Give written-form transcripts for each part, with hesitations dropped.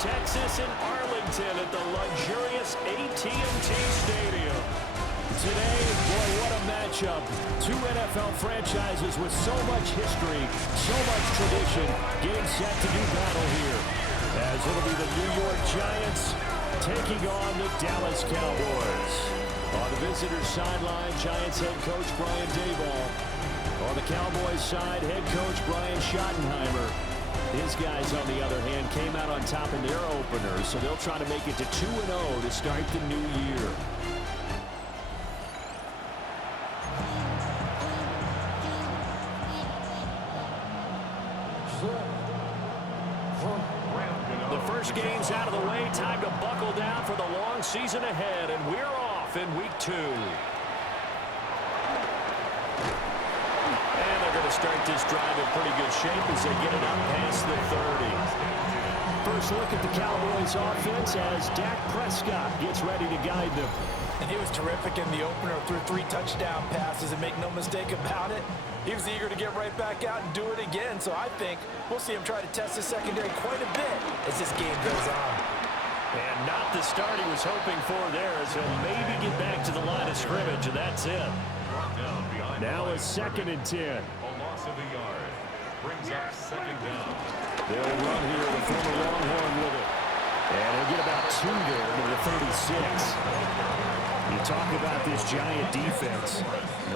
Texas in Arlington at the luxurious AT&T Stadium. Today, boy, what a matchup. Two NFL franchises with so much history, so much tradition, getting set to do battle here. As it'll be the New York Giants taking on the Dallas Cowboys. On the visitor's sideline, Giants head coach Brian Daboll. On the Cowboys side, head coach Brian Schottenheimer. His guys, on the other hand, came out on top in their openers, so they'll try to make it to 2-0 to start the new year. The first game's out of the way. Time to buckle down for the long season ahead, and we're off in week 2. Start this drive in pretty good shape as they get it up past the 30. First look at the Cowboys offense as Dak Prescott gets ready to guide them. And he was terrific in the opener, threw 3 touchdown passes, and make no mistake about it, he was eager to get right back out and do it again. So I think we'll see him try to test the secondary quite a bit as this game goes on. And not the start he was hoping for there, as he'll maybe get back to the line of scrimmage, and that's it. Now a 2nd and 10. Of the yard brings up 2nd down. They'll run here, the former Longhorn with it. And he'll get about 2 there to the 36. You talk about this Giant defense.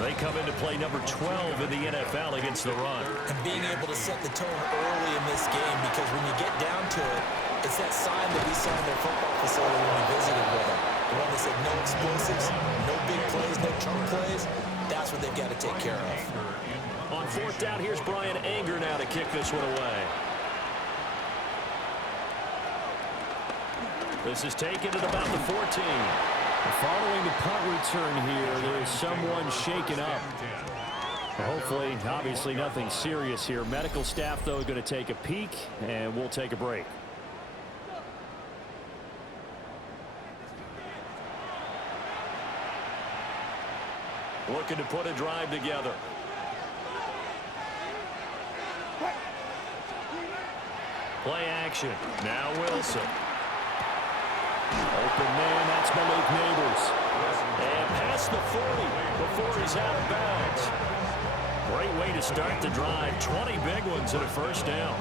They come into play number 12 in the NFL against the run. And being able to set the tone early in this game, because when you get down to it, it's that sign that we saw in their football facility when we visited with them. The one that said no explosives, no big plays, no chunk plays. That's what they've got to take care of. On 4th down, here's Brian Anger now to kick this one away. This is taken at about the 14. Following the punt return here, there is someone shaken up. Hopefully, obviously nothing serious here. Medical staff, though, going to take a peek, and we'll take a break. Looking to put a drive together. Play action. Now Wilson. Open man, that's Malik Neighbors. And past the 40 before he's out of bounds. Great way to start the drive. 20 big ones and a 1st down.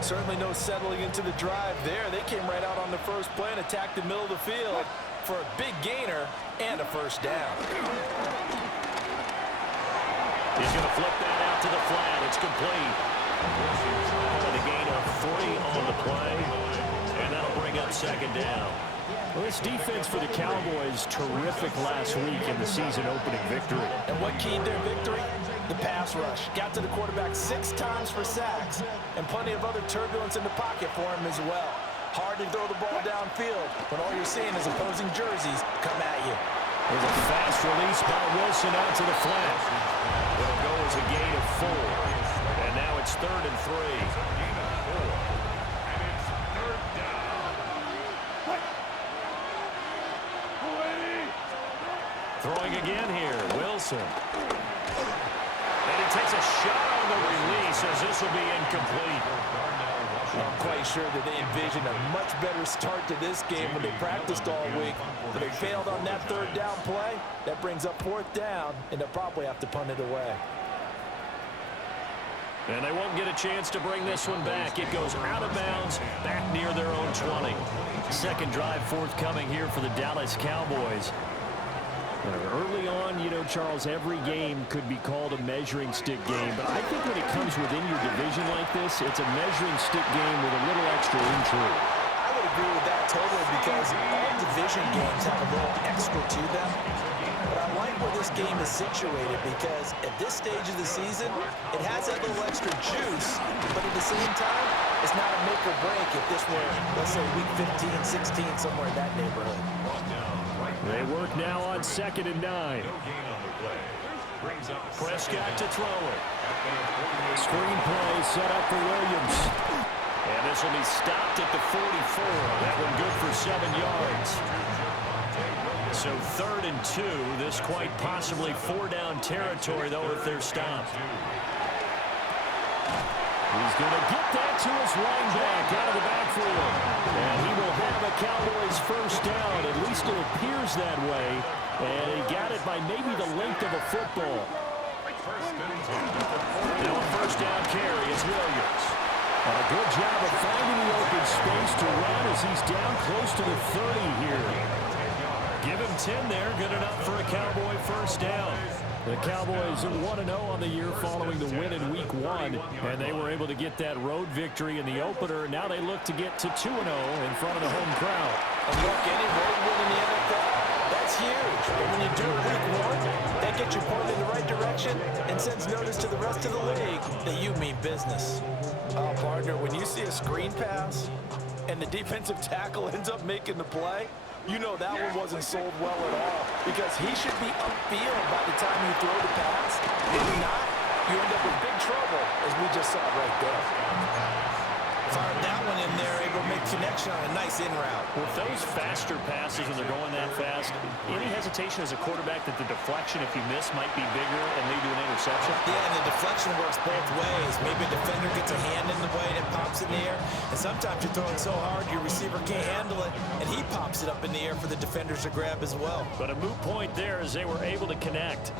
Certainly no settling into the drive there. They came right out on the first play and attacked the middle of the field for a big gainer and a 1st down. He's going to flip that out to the flat. It's complete. The gain of 3 on the play, and that'll bring up 2nd down. Well, this defense for the Cowboys, terrific last week in the season-opening victory. And what keyed their victory? The pass rush. Got to the quarterback 6 times for sacks, and plenty of other turbulence in the pocket for him as well. Hard to throw the ball downfield when all you're seeing is opposing jerseys come at you. There's a fast release by Wilson out to the flat. It'll go as a gain of 4. And now it's 3rd and 3. And it's 3rd down. Throwing again here, Wilson. And he takes a shot on the release as this will be incomplete. I'm quite sure that they envisioned a much better start to this game when they practiced all week. But they failed on that 3rd down play. That brings up 4th down, and they'll probably have to punt it away. And they won't get a chance to bring this one back. It goes out of bounds, back near their own 20. 2nd drive forthcoming here for the Dallas Cowboys. Early on, you know, Charles, every game could be called a measuring stick game. But I think when it comes within your division like this, it's a measuring stick game with a little extra intrigue. I would agree with that totally, because all division games have a little extra to them. But I like where this game is situated, because at this stage of the season, it has that little extra juice, but at the same time, it's not a make or break if this were, let's say, week 15, 16, somewhere in that neighborhood. They work now on 2nd and 9. No gain on the play. Brings up Prescott to throw it. Screen play set up for Williams. And this will be stopped at the 44. That one good for 7 yards. So 3rd and 2. This quite possibly 4-down territory, though, if they're stopped. He's going to get that to his running back out of the backfield. And he will have a Cowboys first down. At least it appears that way. And he got it by maybe the length of a football. Now a first down carry is Williams. A good job of finding the open space to run as he's down close to the 30 here. Give him 10 there. Good enough for a Cowboy first down. The Cowboys 1-0 on the year following the win in Week 1, and they were able to get that road victory in the opener. Now they look to get to 2-0 in front of the home crowd. And look, any road win in the NFL, that's huge. But when you do it Week 1, that gets you pointed in the right direction and sends notice to the rest of the league that you mean business. Oh, partner, when you see a screen pass and the defensive tackle ends up making the play, you know that one wasn't sold well at all, because he should be upfield by the time you throw the pass. If not, you end up with big trouble, as we just saw right there. Fired that one in there, able to make connection on a nice in route. With those faster passes when they're going that fast, any hesitation as a quarterback that the deflection, if you miss, might be bigger and lead to an interception? Yeah, and the deflection works both ways. Maybe a defender gets a hand in the way and it pops in the air, and sometimes you're throwing so hard your receiver can't handle it, and he pops it up in the air for the defenders to grab as well. But a moot point there as they were able to connect.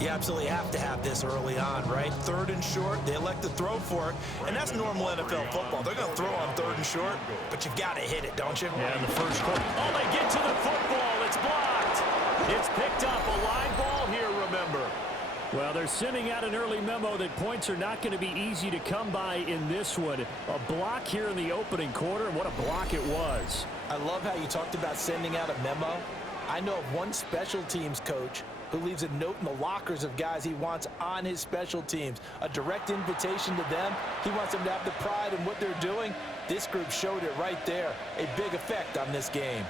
You absolutely have to have this early on, right? 3rd and short, they elect to throw for it, and that's normal NFL football. They're going to throw on 3rd and short, but you've got to hit it, don't you? Yeah, in the first quarter. Oh, they get to the football. It's blocked. It's picked up. A line ball here, remember. Well, they're sending out an early memo that points are not going to be easy to come by in this one. A block here in the opening quarter, and what a block it was. I love how you talked about sending out a memo. I know of one special teams coach who leaves a note in the lockers of guys he wants on his special teams. A direct invitation to them. He wants them to have the pride in what they're doing. This group showed it right there. A big effect on this game.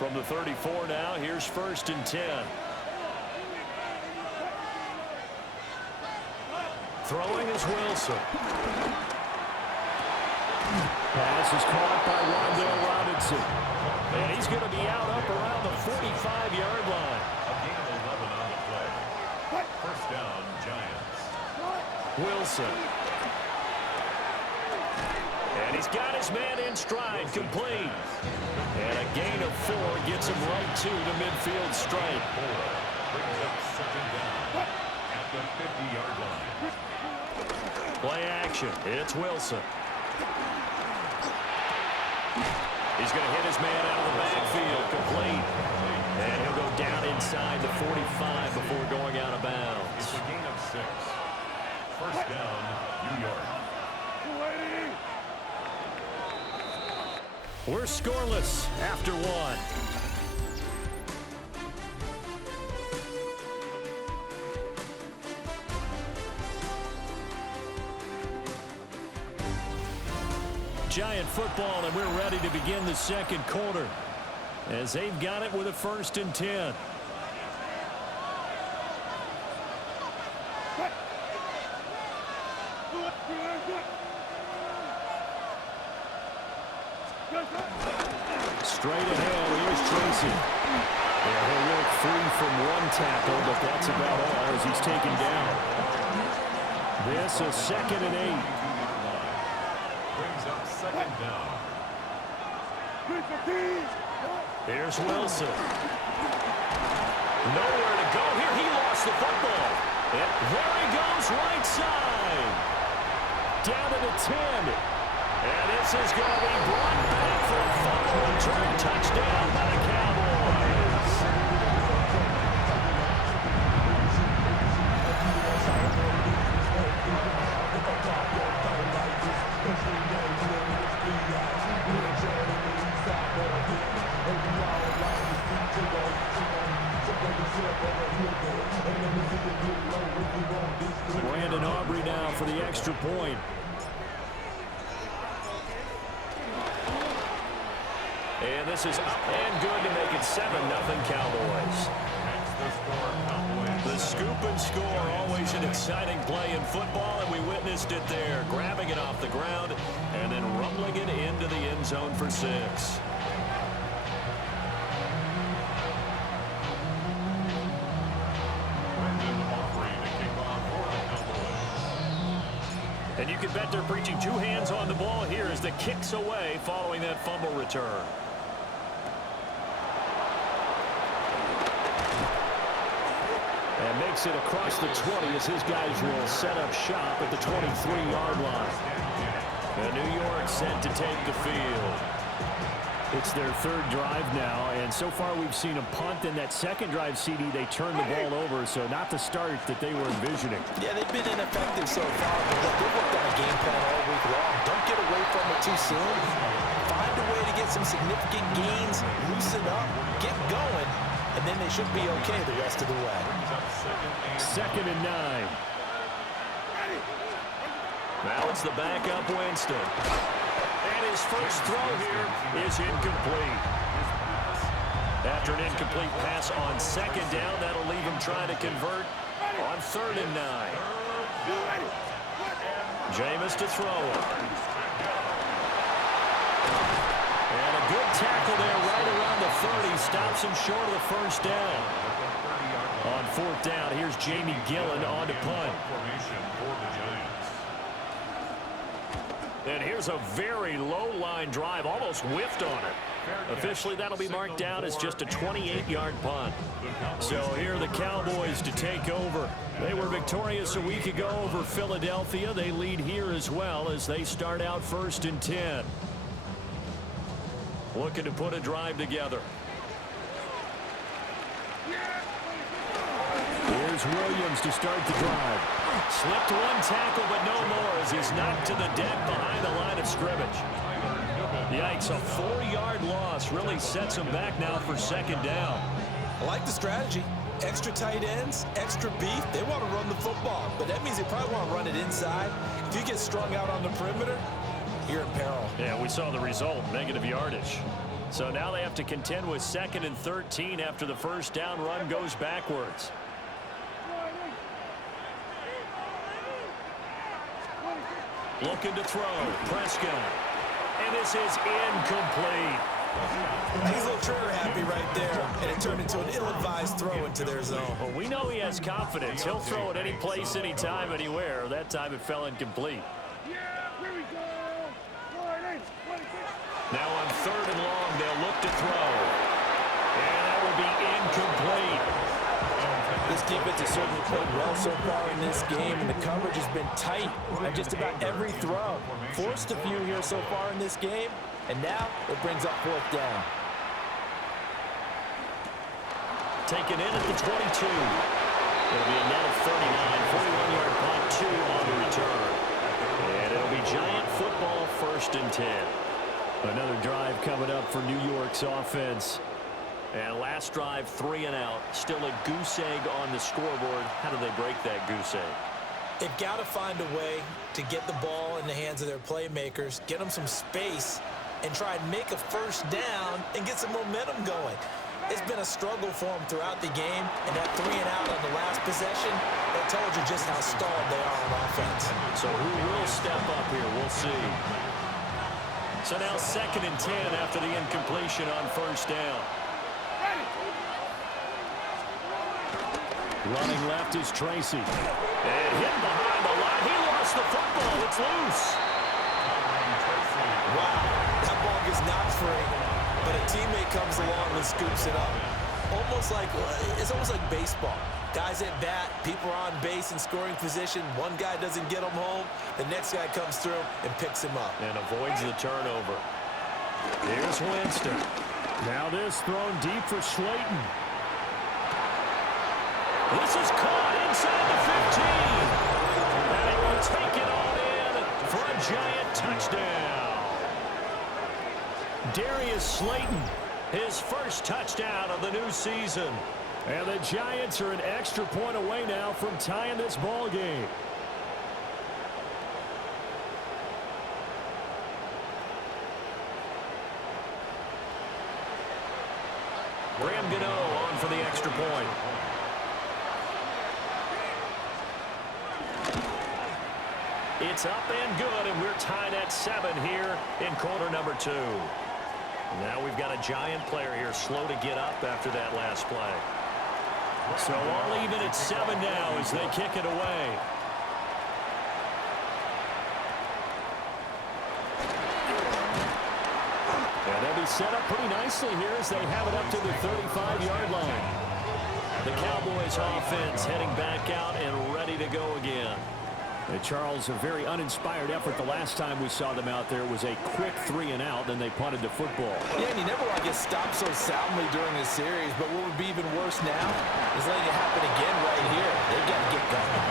From the 34 now, here's 1st and 10. Throwing is Wilson. Pass is caught by Rondell Robinson. And he's going to be out up around the 45-yard line. A gain of 11 on the play. First down, Giants. Wilson. And he's got his man in stride, complete. And a gain of 4 gets him right to the midfield strike. 4 brings up 2nd down at the 50-yard line. Play action. It's Wilson. He's going to hit his man out of the backfield, complete. And he'll go down inside the 45 before going out of bounds. It's a gain of 6. First down, New York. We're scoreless after 1. Giant football, and we're ready to begin the second quarter as they've got it with a 1st and 10. Straight ahead, here's Tracy. Yeah, he'll work free from one tackle, but that's about all as he's taken down. This is 2nd and 8. Brings up 2nd down. Here's Wilson. Nowhere to go here. He lost the football. And there he goes, right side. Down to the 10. And this is going to be brought back for a final return touchdown by the Cowboys. Brandon Aubrey now for the extra point. And this is up and good to make it 7-0 Cowboys. The scoop and score, always an exciting play in football, and we witnessed it there, grabbing it off the ground and then rumbling it into the end zone for 6. And you can bet they're preaching two hands on the ball here as the kick's away following that fumble return. And makes it across the 20 as his guys will set up shop at the 23-yard line. And New York set to take the field. It's their third drive now, and so far we've seen a punt. In that second drive, CD, they turned the ball over, so not the start that they were envisioning. Yeah, they've been ineffective so far, but they've worked on a game plan all week long. Don't get away from it too soon. Find a way to get some significant gains, loosen up, get going, and then they should be okay the rest of the way. 2nd and 9. Now it's the backup Winston. And his first throw here is incomplete. After an incomplete pass on 2nd down, that'll leave him trying to convert on 3rd and 9. Jameis to throw it. And a good tackle there right around the 30. Stops him short of the first down. On 4th down, here's Jamie Gillen on to punt. And here's a very low-line drive, almost whiffed on it. Officially, that'll be marked down as just a 28-yard punt. So here are the Cowboys to take over. They were victorious a week ago over Philadelphia. They lead here as well as they start out 1st and 10. Looking to put a drive together. Here's Williams to start the drive. Slipped one tackle, but no more as he's knocked to the deck behind the line of scrimmage. Yikes, a 4-yard loss really sets him back now for 2nd down. I like the strategy. Extra tight ends, extra beef. They want to run the football, but that means they probably want to run it inside. If you get strung out on the perimeter, you're in peril. Yeah, we saw the result, negative yardage. So now they have to contend with 2nd and 13 after the first down run goes backwards. Looking to throw. Prescott. And this is incomplete. He's a little trigger happy right there, and it turned into an ill-advised throw into their zone. Well, we know he has confidence. He'll throw it any place, anytime, anywhere. That time it fell incomplete. Now on 3rd and long, they'll look to throw. And that will be incomplete. This defense has certainly played well so far in this game, and the coverage has been tight on just about every throw. Forced a few here so far in this game, and now it brings up 4th down. Taken in at the 22. It'll be a net of 39, 41-yard punt, 2 on the return. And it'll be Giant football 1st and 10. Another drive coming up for New York's offense. And last drive, 3 and out. Still a goose egg on the scoreboard. How do they break that goose egg? They've got to find a way to get the ball in the hands of their playmakers, get them some space, and try and make a first down and get some momentum going. It's been a struggle for them throughout the game, and that 3 and out on the last possession, that told you just how stalled they are on offense. So who will step up here? We'll see. So now 2nd and 10 after the incompletion on first down. Running left is Tracy. And hit behind the line. He lost the football. It's loose. Wow, that ball gets knocked free, but a teammate comes along and scoops it up. It's almost like baseball. Guys at bat, people are on base in scoring position. One guy doesn't get him home. The next guy comes through and picks him up. And avoids the turnover. Here's Winston. Now this thrown deep for Slayton. This is caught inside the 15. And he will take it on in for a Giant touchdown. Darius Slayton, his first touchdown of the new season. And the Giants are an extra point away now from tying this ball game. Graham Gano on for the extra point. It's up and good, and we're tied at 7 here in quarter number 2. Now we've got a Giant player here slow to get up after that last play. So all even at 7 now as they kick it away. be set up pretty nicely here as they have it up to the 35-yard line. The Cowboys offense heading back out and ready to go again. Charles, a very uninspired effort the last time we saw them out there was a quick 3-and-out, then they punted the football. Yeah, and you never want to get stopped so soundly during this series, but what would be even worse now is letting it happen again right here. They've got to get going.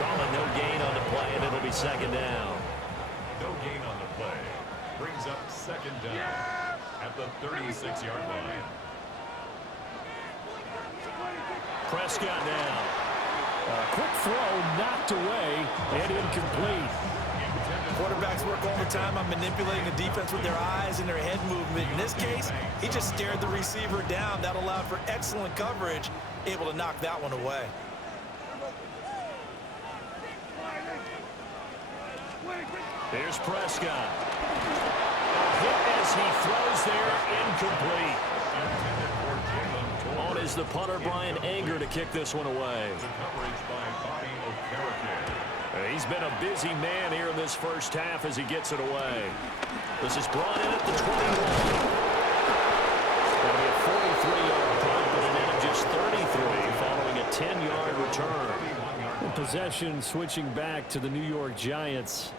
Calling no gain on the play, and it'll be second down. No gain on the play. Brings up second down at the 36-yard line. Prescott now. Quick throw knocked away and incomplete. Quarterbacks work all the time on manipulating the defense with their eyes and their head movement. In this case, he just stared the receiver down. That allowed for excellent coverage, able to knock that one away. Here's Prescott. A hit as he throws there, incomplete. On is the punter, Brian Anger, to kick this one away. He's been a busy man here in this first half as he gets it away. This is brought in at the 21. That'll be a 43-yard punt, but an end of just 33 following a 10-yard return. Possession switching back to the New York Giants.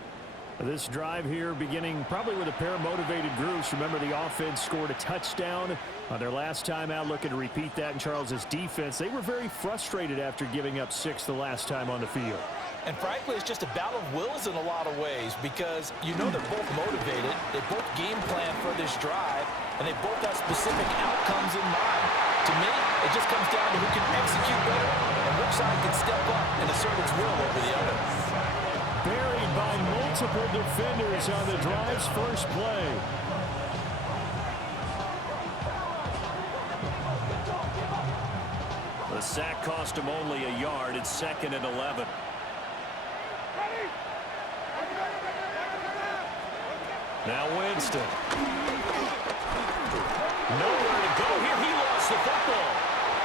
This drive here beginning probably with a pair of motivated groups. Remember, the offense scored a touchdown on their last time out, looking to repeat that in Charles's defense. They were very frustrated after giving up 6 the last time on the field. And frankly, it's just a battle of wills in a lot of ways because you know they're both motivated, they both game plan for this drive, and they both have specific outcomes in mind. To me, it just comes down to who can execute better and which side can step up and assert its will over the other. Buried by multiple defenders on the drive's first play. The sack cost him only a yard. It's 2nd and 11. Now Winston. Nowhere to go here. He lost the football.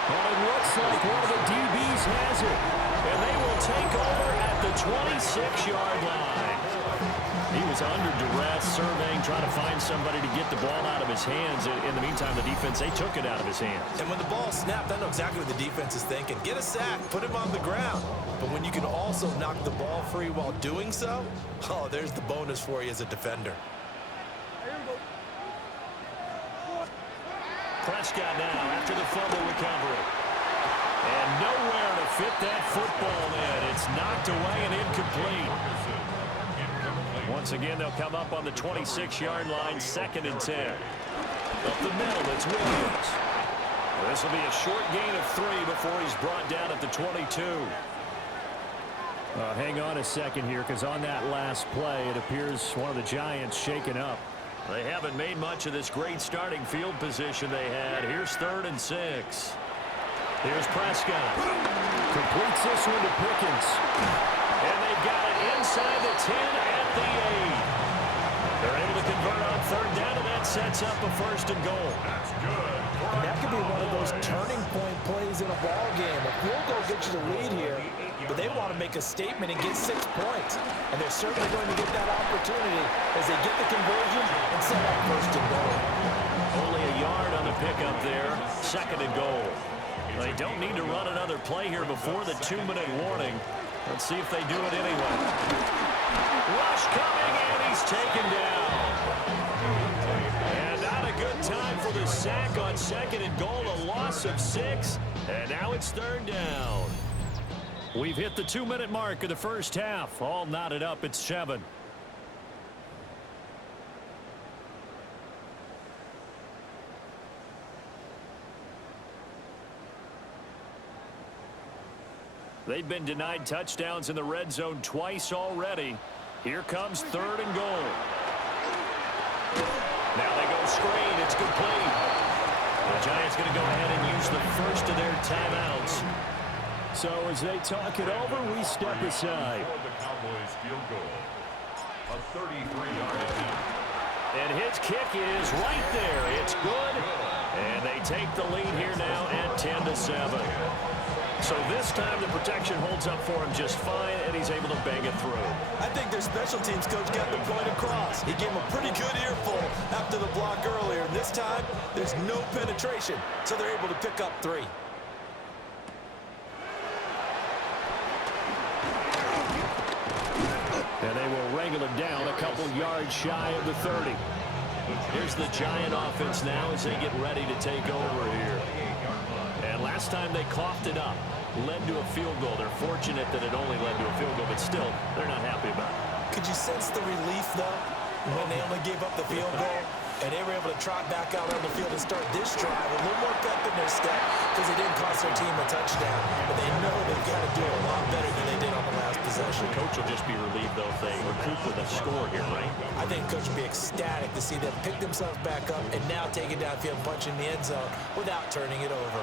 Well, it looks like one of the DBs has it. And they will take over at the 26-yard line. He was under duress, surveying, trying to find somebody to get the ball out of his hands. In the meantime, the defense, they took it out of his hands. And when the ball snapped, I know exactly what the defense is thinking. Get a sack, put him on the ground. But when you can also knock the ball free while doing so, oh, there's the bonus for you as a defender. Prescott now after the fumble recovery. And nowhere to fit that football in. It's knocked away and incomplete. Once again, they'll come up on the 26-yard line, 2nd and 10. Up the middle, it's Williams. This will be a short gain of 3 before he's brought down at the 22. Hang on a second here, because on that last play, it appears one of the Giants shaken up. They haven't made much of this great starting field position they had. Here's 3rd and 6. Here's Prescott. Completes this one to Pickens. And they've got it inside the 10 at the 8. They're able to convert on 3rd down, and that sets up a 1st and goal. That's good. And that could be one of those turning point plays in a ball game. A field goal gets you the lead here, but they want to make a statement and get 6 points. And they're certainly going to get that opportunity as they get the conversion and set up 1st and goal. Only a yard on the pickup there. 2nd and goal. They don't need to run another play here before the 2-minute warning. Let's see if they do it anyway. Rush coming, and he's taken down. And not a good time for the sack on 2nd and goal. A loss of 6, and now it's 3rd down. We've hit the 2-minute mark of the first half. All knotted up at 7. They've been denied touchdowns in the red zone twice already. Here comes 3rd and goal. Now they go screen. It's complete. The Giants going to go ahead and use the first of their timeouts. So as they talk it over, we step aside. The Cowboys field goal. A 33-yard attempt. And his kick is right there. It's good. And they take the lead here now at 10-7. So this time the protection holds up for him just fine, and he's able to bang it through. I think their special teams coach got the point across. He gave him a pretty good earful after the block earlier. And this time, there's no penetration, so they're able to pick up 3. And they will wrangle him down a couple yards shy of the 30. Here's the Giant offense now as they get ready to take over here. And last time they coughed it up, led to a field goal. They're fortunate that it only led to a field goal, but still, they're not happy about it. Could you sense the relief, though, when they only gave up the field goal? And they were able to trot back out on the field and start this drive a little more pep in their step because they didn't cost their team a touchdown. But they know they've got to do a lot better than they did on the last possession. The coach will just be relieved, though, if they recoup with a score here, right? I think coach will be ecstatic to see them pick themselves back up and now take it downfield and punch in the end zone without turning it over.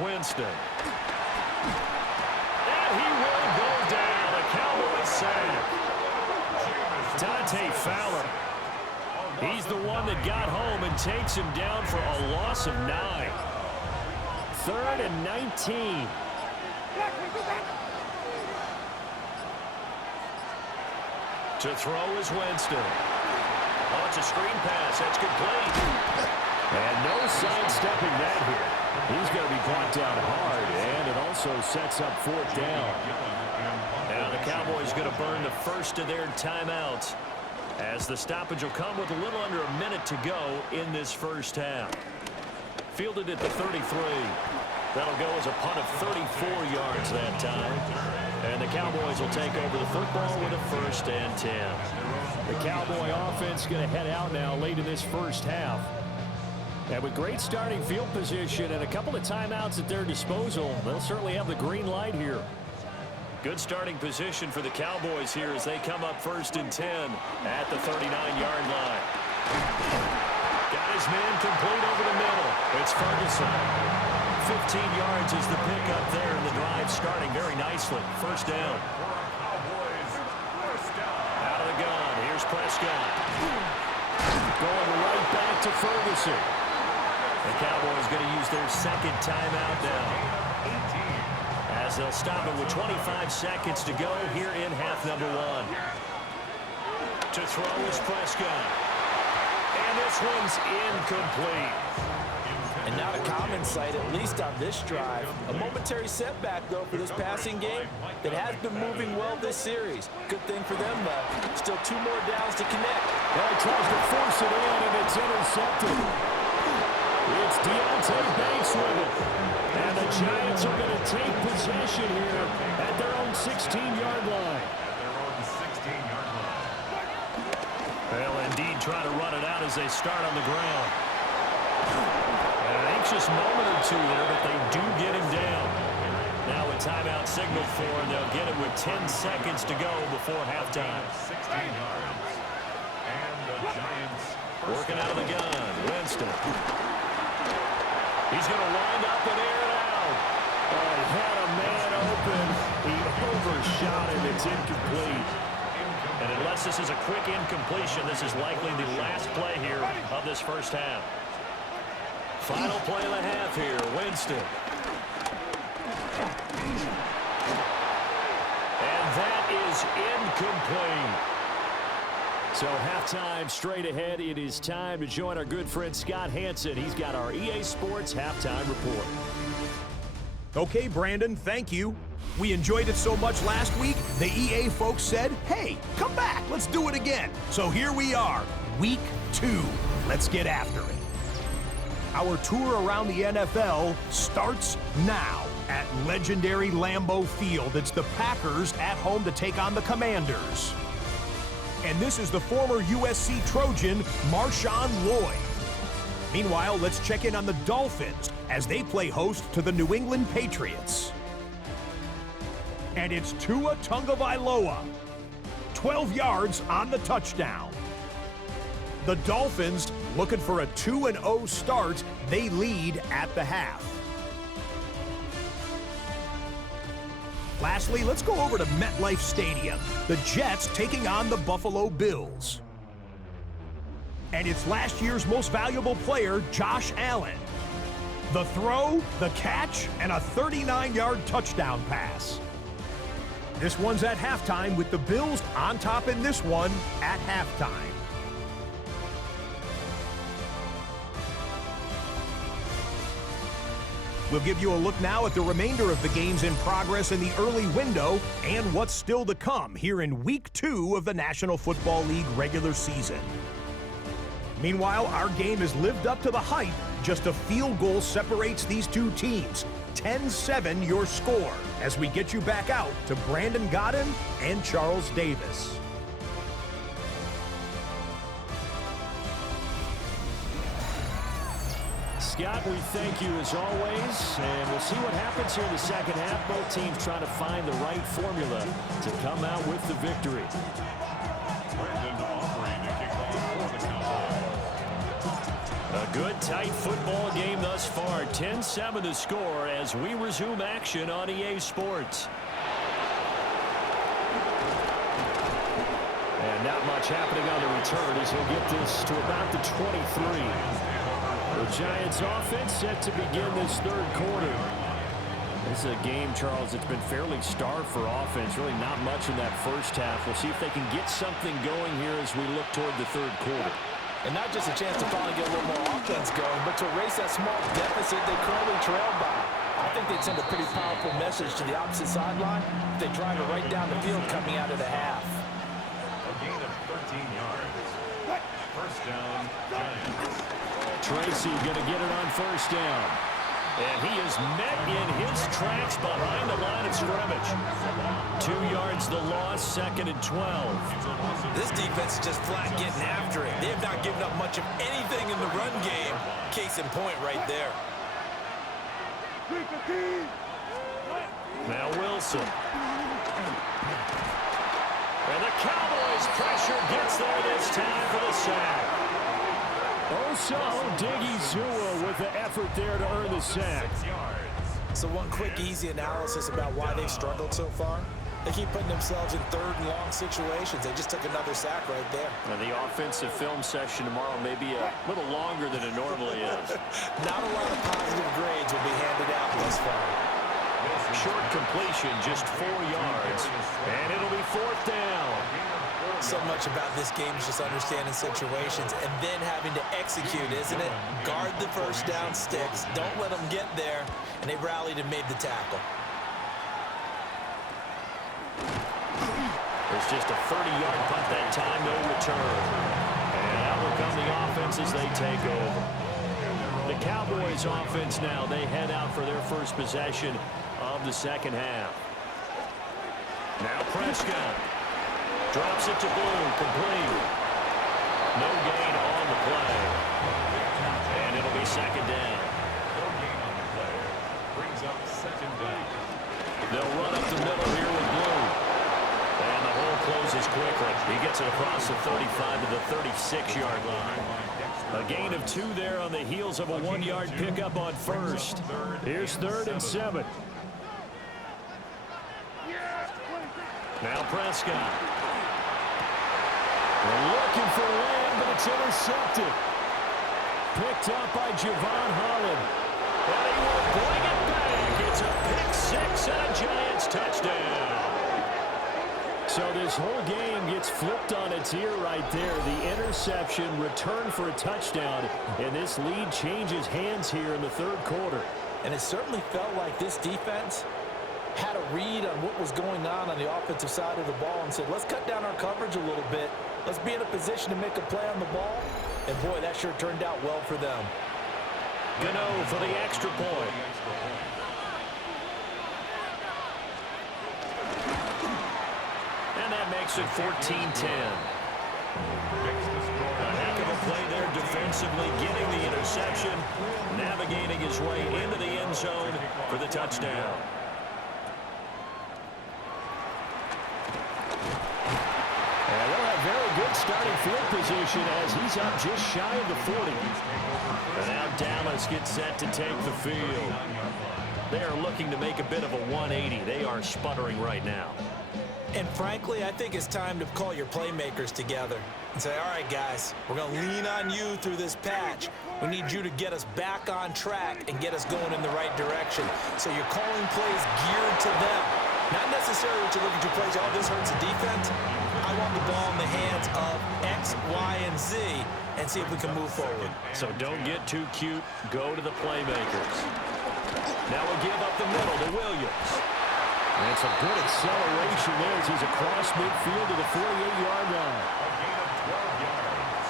Winston. And he will go down. A Cowboys sack. Dante Fowler. He's the one that got home and takes him down for a loss of 9. 3rd and 19. To throw is Winston. Oh, it's a screen pass. That's complete. And no sidestepping that here. He's going to be brought down hard, and it also sets up 4th down. Now the Cowboys going to burn the first of their timeouts as the stoppage will come with a little under a minute to go in this first half. Fielded at the 33. That'll go as a punt of 34 yards that time. And the Cowboys will take over the football with a 1st and 10. The Cowboy offense going to head out now late in this first half. And with great starting field position and a couple of timeouts at their disposal, they'll certainly have the green light here. Good starting position for the Cowboys here as they come up 1st and 10 at the 39-yard line. Got his man complete over the middle. It's Ferguson. 15 yards is the pickup there, and the drive starting very nicely. 1st down. Out of the gun. Here's Prescott. Going right back to Ferguson. The Cowboys going to use their 2nd timeout now, as they'll stop it with 25 seconds to go here in half number 1. To throw is Prescott. And this one's incomplete. And not a common sight, at least on this drive. A momentary setback, though, for this passing game that has been moving well this series. Good thing for them, though. Still 2 more downs to connect. Well, he tries to force it in, and it's intercepted. It's Deontay Banks with it. And the Giants are going to take possession here at their own 16-yard line. Well, indeed, trying to run it out as they start on the ground. An anxious moment or two there, but they do get him down. Now a timeout signal for him. They'll get it with 10 seconds to go before halftime. 16 yards. And the Giants working out of the gun. Winston. He's going to wind up and air it out. Oh, he had a man open. He overshot him. It's incomplete. And unless this is a quick incompletion, this is likely the last play here of this first half. Final play of the half here. Winston. And that is incomplete. So halftime straight ahead. It is time to join our good friend Scott Hansen. He's got our EA Sports halftime report. Okay, Brandon, thank you. We enjoyed it so much last week, the EA folks said, hey, come back, let's do it again. So here we are, week 2. Let's get after it. Our tour around the NFL starts now at legendary Lambeau Field. It's the Packers at home to take on the Commanders. And this is the former USC Trojan, Marshawn Lloyd. Meanwhile, let's check in on the Dolphins as they play host to the New England Patriots. And it's Tua Tagovailoa, 12 yards on the touchdown. The Dolphins looking for a 2-0 start. They lead at the half. Lastly, let's go over to MetLife Stadium. The Jets taking on the Buffalo Bills. And it's last year's most valuable player, Josh Allen. The throw, the catch, and a 39-yard touchdown pass. This one's at halftime with the Bills on top in this one at halftime. We'll give you a look now at the remainder of the games in progress in the early window and what's still to come here in Week 2 of the National Football League regular season. Meanwhile, our game has lived up to the hype. Just a field goal separates these two teams. 10-7 your score as we get you back out to Brandon Godden and Charles Davis. Scott, we thank you as always, and we'll see what happens here in the second half. Both teams trying to find the right formula to come out with the victory. A good, tight football game thus far. 10-7 the score as we resume action on EA Sports. And not much happening on the return as he'll get this to about the 23. The Giants offense set to begin this third quarter. This is a game, Charles, that's been fairly starved for offense. Really not much in that first half. We'll see if they can get something going here as we look toward the third quarter. And not just a chance to finally get a little more offense going, but to erase that small deficit they currently trailed by. I think they'd send a pretty powerful message to the opposite sideline if they drive it right down the field coming out of the half. A gain of 13 yards. First down, Giants. Tracy going to get it on first down. And he is met in his tracks behind the line of scrimmage. 2 yards the loss, 2nd and 12. This defense is just flat getting after it. They have not given up much of anything in the run game. Case in point right there. Now Wilson. And the Cowboys pressure gets there this time for the sack. Oso Diggy-Zua with the effort there to earn the sack. So one quick, easy analysis about why they've struggled so far. They keep putting themselves in third and long situations. They just took another sack right there. And the offensive film session tomorrow may be a little longer than it normally is. Not a lot of positive grades will be handed out thus far. Short completion, just 4 yards. And it'll be 4th down. So much about this game is just understanding situations and then having to execute, isn't it? Guard the first down sticks. Don't let them get there. And they rallied and made the tackle. There's just a 30-yard punt that time, no return. And out will come the offense as they take over. The Cowboys offense now, they head out for their first possession of the second half. Now Prescott. Drops it to Blue, complete. No gain on the play. And it'll be 2nd down. No gain on the play. Brings up 2nd down. They'll run up the middle here with Blue. And the hole closes quickly. He gets it across the 35 to the 36-yard line. A gain of 2 there on the heels of a 1-yard pickup on first. Here's 3rd and 7. Now Prescott. They're looking for land, but it's intercepted. Picked up by Javon Holland. And he will bring it back. It's a pick 6 and a Giants touchdown. So this whole game gets flipped on its ear right there. The interception, return for a touchdown, and this lead changes hands here in the third quarter. And it certainly felt like this defense had a read on what was going on the offensive side of the ball and said, let's cut down our coverage a little bit. Let's be in a position to make a play on the ball. And, boy, that sure turned out well for them. Gano for the extra point. And that makes it 14-10. A heck of a play there defensively, getting the interception, navigating his way into the end zone for the touchdown. And they'll have very good starting field position as he's up just shy of the 40. And now Dallas gets set to take the field. They are looking to make a bit of a 180. They are sputtering right now. And frankly, I think it's time to call your playmakers together and say, all right, guys, we're going to lean on you through this patch. We need you to get us back on track and get us going in the right direction. So you're calling plays geared to them. Not necessarily what you're looking to plays, oh, this hurts the defense. I want the ball in the hands of X, Y, and Z and see if we can move forward. So don't get too cute. Go to the playmakers. Now we'll give up the middle to Williams. And some good acceleration there as he's across midfield to the 48-yard line. A gain of 12 yards.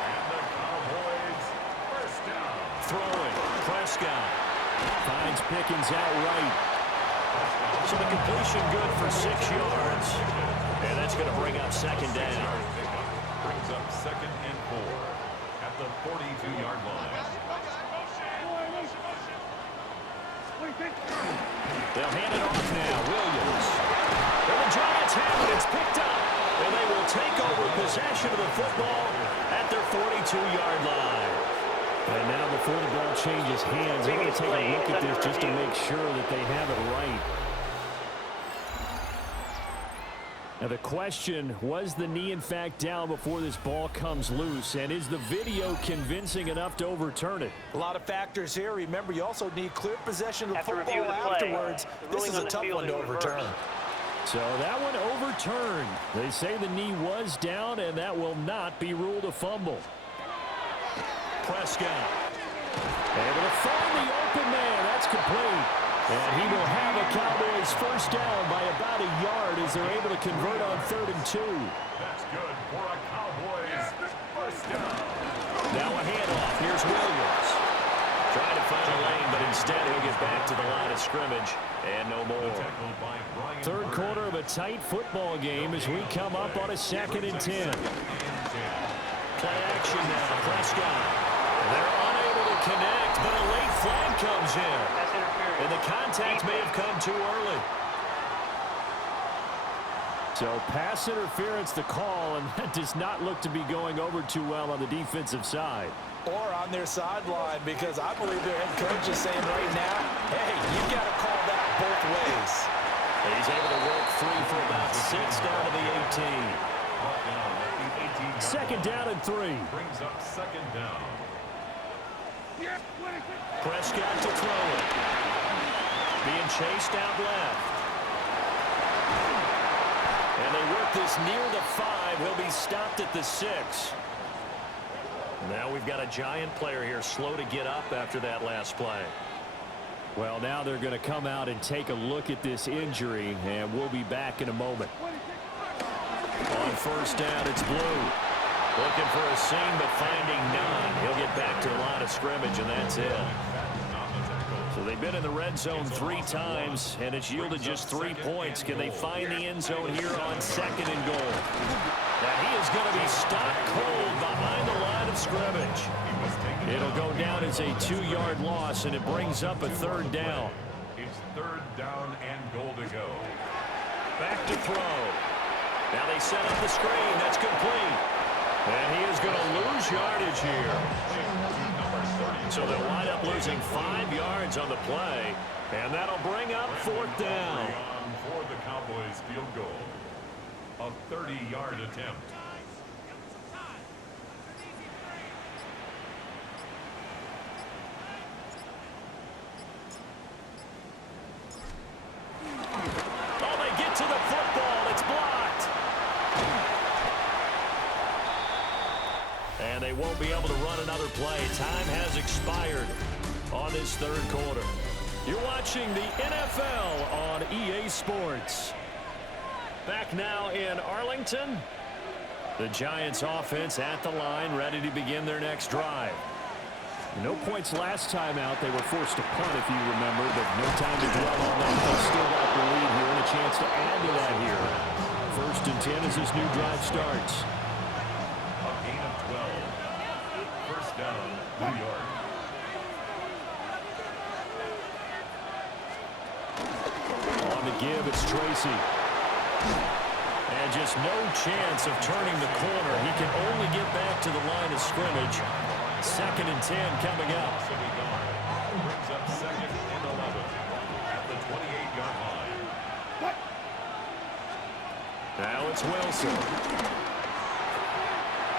And the Cowboys first down. Throwing. Prescott finds Pickens out right. So the completion good for 6 yards. And that's going to bring up second down. Brings up 2nd and 4 at the 42-yard line. They'll hand it off now. Williams. And the Giants have it. It's picked up. And they will take over possession of the football at their 42-yard line. And now before the ball changes hands, they're going to take a look at this just to make sure that they have it right. Now the question, was the knee in fact down before this ball comes loose? And is the video convincing enough to overturn it? A lot of factors here. Remember, you also need clear possession of the football afterwards. This is a tough one to overturn. So that one overturned. They say the knee was down, and that will not be ruled a fumble. Prescott. Able to find the open man. That's complete. And he will have a Cowboys first down by about a yard as they're able to convert on 3rd and 2. That's good for a Cowboys first down. Now a handoff. Here's Williams. Trying to find a lane, but instead he'll get back to the line of scrimmage. And no more. Third quarter of a tight football game as we come up on a 2nd and 10. Play action now. Prescott. They're unable to connect, but a late flag comes in. And the contact may have come too early. So pass interference the call, and that does not look to be going over too well on the defensive side. Or on their sideline, because I believe their head coach is saying right now, hey, you've got to call that both ways. He's able to work free for about 6 down to the 18. 2nd down and 3. Brings up 2nd down. Prescott to throw it. Being chased out left. And they work this near the 5. He'll be stopped at the 6. Now we've got a Giant player here slow to get up after that last play. Well, now they're going to come out and take a look at this injury, and we'll be back in a moment. On first down, it's Blue. Looking for a seam, but finding none. He'll get back to the line of scrimmage, and that's it. So they've been in the red zone 3 times, and it's yielded just 3 points. Can they find the end zone here on 2nd and goal? Now he is going to be stopped cold behind the line of scrimmage. It'll go down as a 2-yard loss, and it brings up a 3rd down. It's 3rd down and goal to go. Back to throw. Now they set up the screen. That's complete. And he is going to lose yardage here. So they'll wind up losing 5 yards on the play, and that'll bring up 4th down. For the Cowboys field goal. A 30-yard attempt. Oh, they get to the football. It's blocked. And they won't be able to run another play. Time has expired on this 3rd quarter. You're watching the NFL on EA Sports. Back now in Arlington. The Giants offense at the line, ready to begin their next drive. No points last time out. They were forced to punt, if you remember, but no time to dwell on that. They still got the lead here and a chance to add to that here. 1st and 10 as this new drive starts. A gain of 12. First down, New York. On the give, it's Tracy. And just no chance of turning the corner. He can only get back to the line of scrimmage. 2nd and 10 coming up. Brings up 2nd and 11 at the 28-yard line. it's Wilson.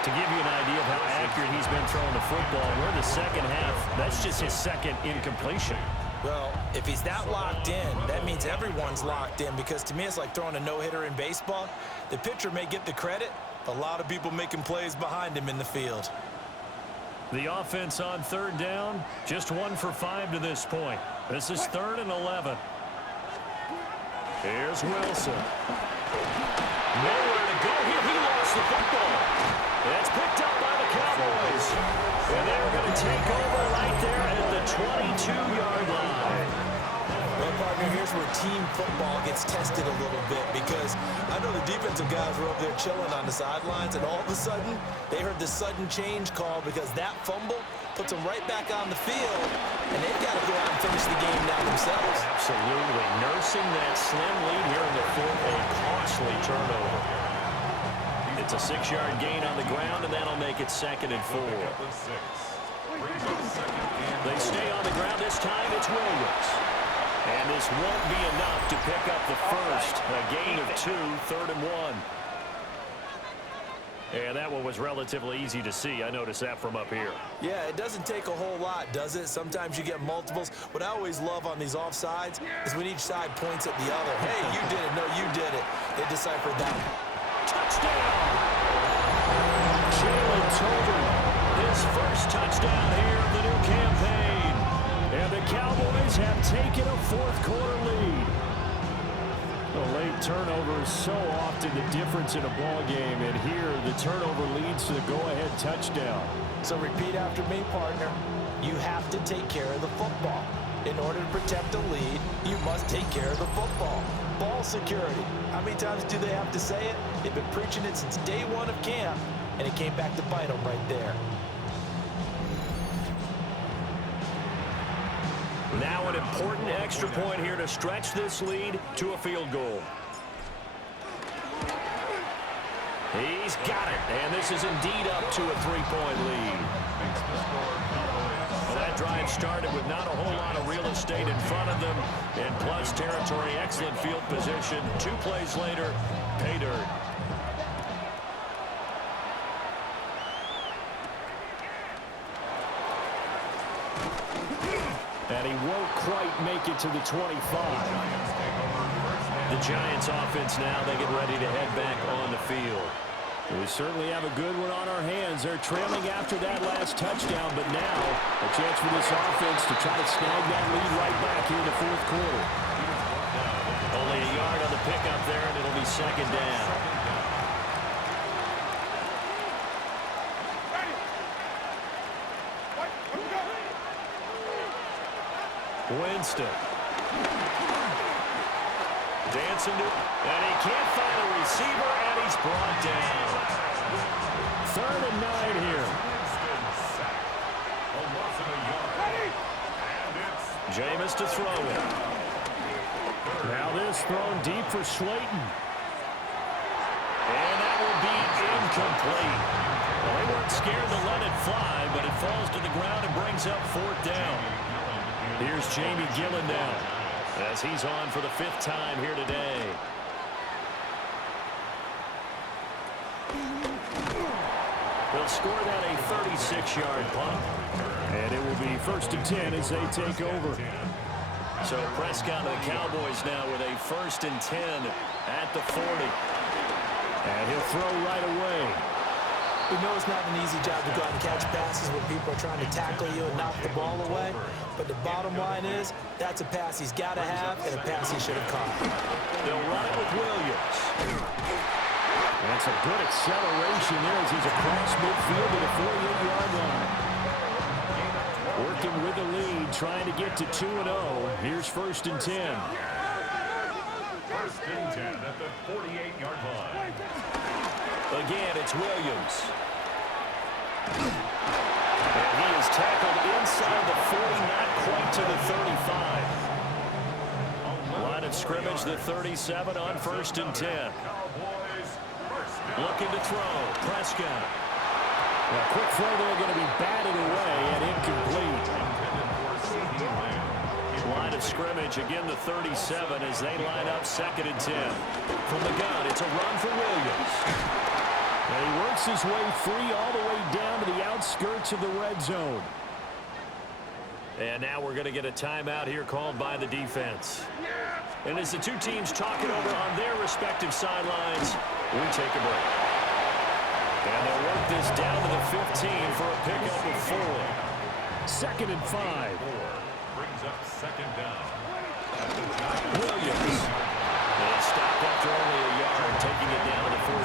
To give you an idea of how accurate he's been throwing the football, we're in the second half. That's just his second incompletion. Well, if he's that locked in, that means everyone's locked in, because to me it's like throwing a no-hitter in baseball. The pitcher may get the credit, but a lot of people making plays behind him in the field. The offense on third down, just 1 for 5 to this point. This is 3rd and 11. Here's Wilson. Nowhere to go here. He lost the football. It's picked up by the Cowboys. And they're going to take over right there at the 22-yard line. Well, partner, here's where team football gets tested a little bit, because I know the defensive guys were over there chilling on the sidelines, and all of a sudden, they heard the sudden change call because that fumble puts them right back on the field, and they've got to go out and finish the game now themselves. Absolutely. Nursing that slim lead here in the 4th, a costly turnover. It's a 6-yard gain on the ground, and that'll make it 2nd and 4. They stay on the ground. This time it's Williams. And this won't be enough to pick up the first. A gain of 2, 3rd and 1. And that one was relatively easy to see. I noticed that from up here. Yeah, it doesn't take a whole lot, does it? Sometimes you get multiples. What I always love on these offsides is when each side points at the other. Hey, you did it. No, you did it. They deciphered that. Touchdown! Jalen Tolbert, his first touchdown here of the new campaign. And the Cowboys have taken a 4th quarter lead. The late turnover is so often the difference in a ball game, and here the turnover leads to the go-ahead touchdown. So repeat after me, partner. You have to take care of the football. In order to protect the lead, you must take care of the football. Ball security. How many times do they have to say it? They've been preaching it since day 1 of camp, and it came back to bite them right there. Now an important extra point here to stretch this lead to a field goal. He's got it, and this is indeed up to a 3-point lead. Well, that drive started with not a whole lot of real estate in front of them, and plus territory, excellent field position. 2 plays later, pay dirt. And he won't quite make it to the 25. The Giants offense now, they get ready to head back on the field. We certainly have a good one on our hands. They're trailing after that last touchdown, but now a chance for this offense to try to snag that lead right back here in the 4th quarter. Only a yard on the pickup there, and it'll be 2nd down. Winston. Dancing to, and he can't find a receiver, and he's brought down. 3rd and 9 here. Jameis to throw it. Now this thrown deep for Slayton. And that will be incomplete. Well, they weren't scared to let it fly, but it falls to the ground and brings up 4th down. Here's Jamie Gillen now, as he's on for the 5th time here today. They'll score that a 36-yard punt. And it will be 1st and 10 as they take over. So Prescott and the Cowboys now with a 1st and 10 at the 40. And he'll throw right away. We know it's not an easy job to go out and catch passes when people are trying to tackle you and knock the ball away. But the bottom line is, that's a pass he's got to have and a pass he should have caught. They'll run it with Williams. That's a good acceleration there as he's across midfield to the 48-yard line. Working with the lead, trying to get to 2-0. Here's 1st and 10. 1st and 10 at the 48-yard line. Again, it's Williams. And he is tackled inside the 40, not quite to the 35. Line of scrimmage, the 37 on 1st and 10. Looking to throw. Prescott. A quick throw there, going to be batted away and incomplete. Line of of scrimmage. Again, the 37 as they line up 2nd and 10. From the gun, it's a run for Williams. And he works his way free all the way down to the outskirts of the red zone. And now we're going to get a timeout here called by the defense. And as the two teams talk it over on their respective sidelines, we take a break. And they'll work this down to the 15 for a pickup of 4. 2nd and 5. Brings up 2nd down. Williams. And stopped after only a yard, taking it down to the 14.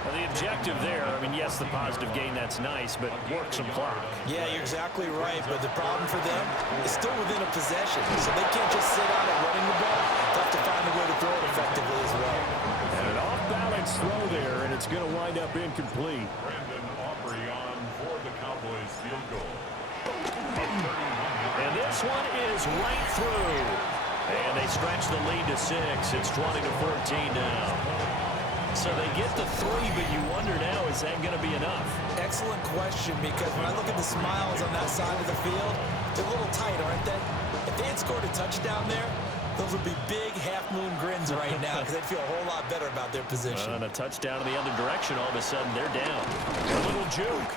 Well, the objective there, I mean, yes, the positive gain, that's nice, but work some clock. Yeah, you're exactly right, but the problem for them is still within a possession, so they can't just sit out at running the ball. They have to find a way to throw it effectively as well. And an off-balance throw there, and it's going to wind up incomplete. Brandon Aubrey on for the Cowboys field goal. And this one is right through. And they stretch the lead to 6. It's 20-14 now. So they get the 3, but you wonder now, is that going to be enough? Excellent question, because when I look at the smiles on that side of the field, they're a little tight, aren't they? If they had scored a touchdown there, those would be big half-moon grins right now because they'd feel a whole lot better about their position. And a touchdown in the other direction, all of a sudden they're down. A little juke.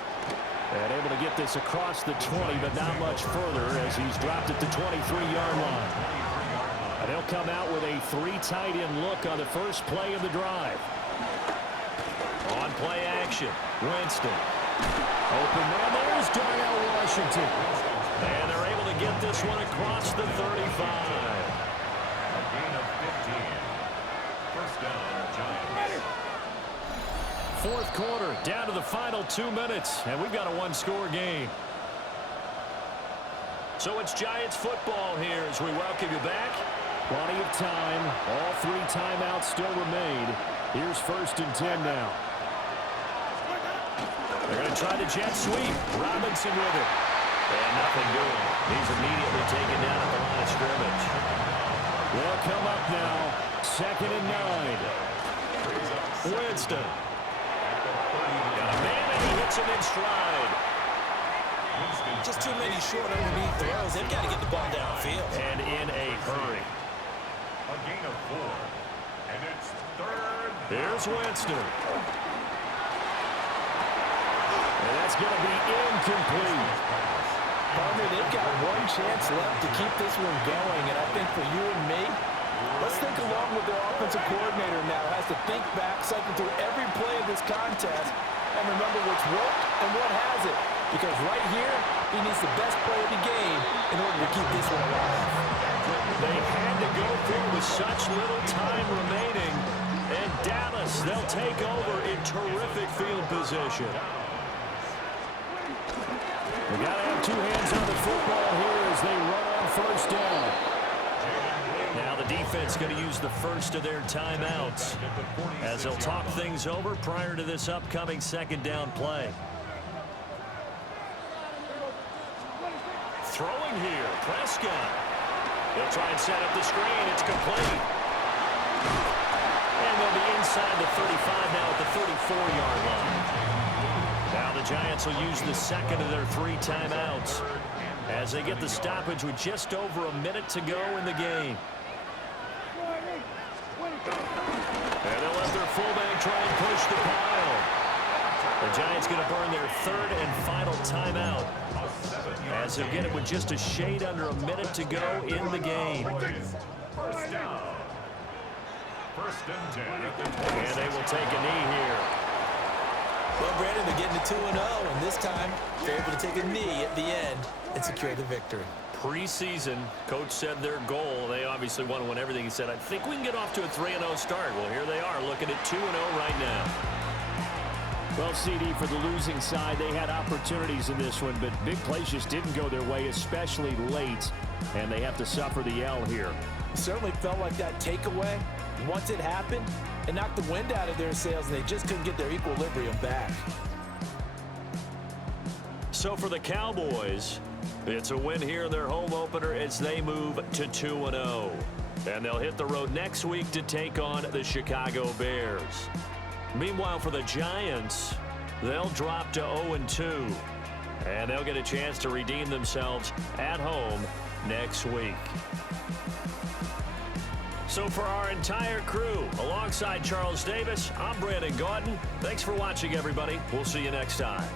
And able to get this across the 20, but not much further as he's dropped at the 23-yard line. And they'll come out with a 3 tight end look on the first play of the drive. On play action, Winston. Open man, there's Darnell Washington. And they're able to get this one across the 35. A gain of 15. First down, Giants. 4th quarter, down to the final 2 minutes, and we've got a 1-score game. So it's Giants football here as we welcome you back. Plenty of time. All 3 timeouts still remain. Here's 1st and 10 now. They're going to try the jet sweep. Robinson with it. And nothing doing. He's immediately taken down at the line of scrimmage. They'll come up now. 2nd and 9. Winston. Got a man and he hits him in stride. Just too many short underneath throws. They've got to get the ball downfield. And in a hurry. A gain of 4. And it's 3rd. Here's Winston. And that's going to be incomplete. Partner, they've got one chance left to keep this one going, and I think for you and me, let's think along with their offensive coordinator now. Has to think back, cycle through every play of this contest, and remember what's worked and what hasn't. Because right here, he needs the best play of the game in order to keep this one alive. They had to go through with such little time remaining. And Dallas, they'll take over in terrific field position. We got to have 2 hands on the football here as they run on 1st down. Now the defense going to use the first of their timeouts as they'll talk things over prior to this upcoming 2nd down play. Throwing here, Prescott. They'll try and set up the screen. It's complete. And they'll be inside the 35 now at the 34-yard line. Now the Giants will use the 2nd of their 3 timeouts as they get the stoppage with just over a minute to go in the game. And they'll let their fullback try and push the pile. The Giants going to burn their 3rd and final timeout as they'll get it with just a shade under a minute to go in the game. First down. 1st and 10 at the 26. And they will take a knee here. Well, Brandon, they're getting to 2-0, and this time they're able to take a knee at the end and secure the victory. Preseason, coach said their goal, they obviously want to win everything. He said, I think we can get off to a 3-0 start. Well, here they are looking at 2-0 right now. Well, CD, for the losing side, they had opportunities in this one, but big plays just didn't go their way, especially late, and they have to suffer the L here. It certainly felt like that takeaway, once it happened, it knocked the wind out of their sails, and they just couldn't get their equilibrium back. So for the Cowboys, it's a win here in their home opener as they move to 2-0. And they'll hit the road next week to take on the Chicago Bears. Meanwhile, for the Giants, they'll drop to 0-2. And they'll get a chance to redeem themselves at home next week. So for our entire crew, alongside Charles Davis, I'm Brandon Gaudin. Thanks for watching, everybody. We'll see you next time.